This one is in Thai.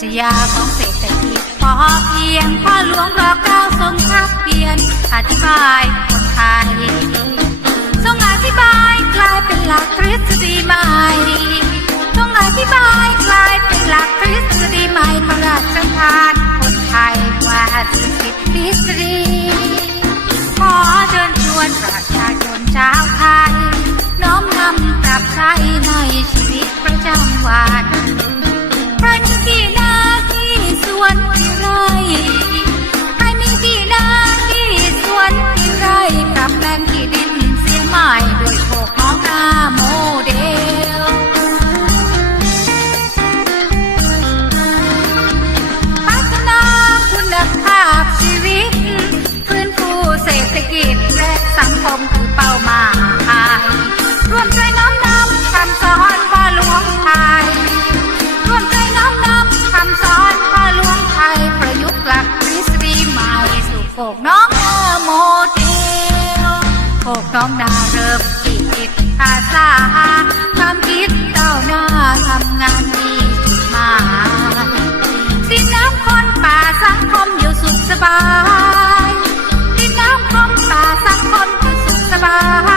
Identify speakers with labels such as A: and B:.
A: จะยาของเศรษฐกิจพอเพียงพ่อหลวงรอเก้าทรงทักเพียนอธิบายคนไทยทรงอธิบายกลายเป็นหลักทฤษฎีใหม่ทรงอธิบายกลายเป็นหลักทฤษฎีใหม่พระราชังทานคนไทยกว่าสิบทฤษฎีขอเชิญชวนประชาชนชาวไทยน้อมนำกลับไทยในชี สังคมคือเป้าหมายร่วมใจน้อมนำคำสอนพ่อหลวงไทยร่วมใจน้อมนำคำสอนพ่อหลวงไทย ประยุกต์หลักทฤษฎีใหม่สู่โขกน้องเอโมเดลโขกน้องนาเริ่มคิดภาษา มตาสักคนคืสุขสบาย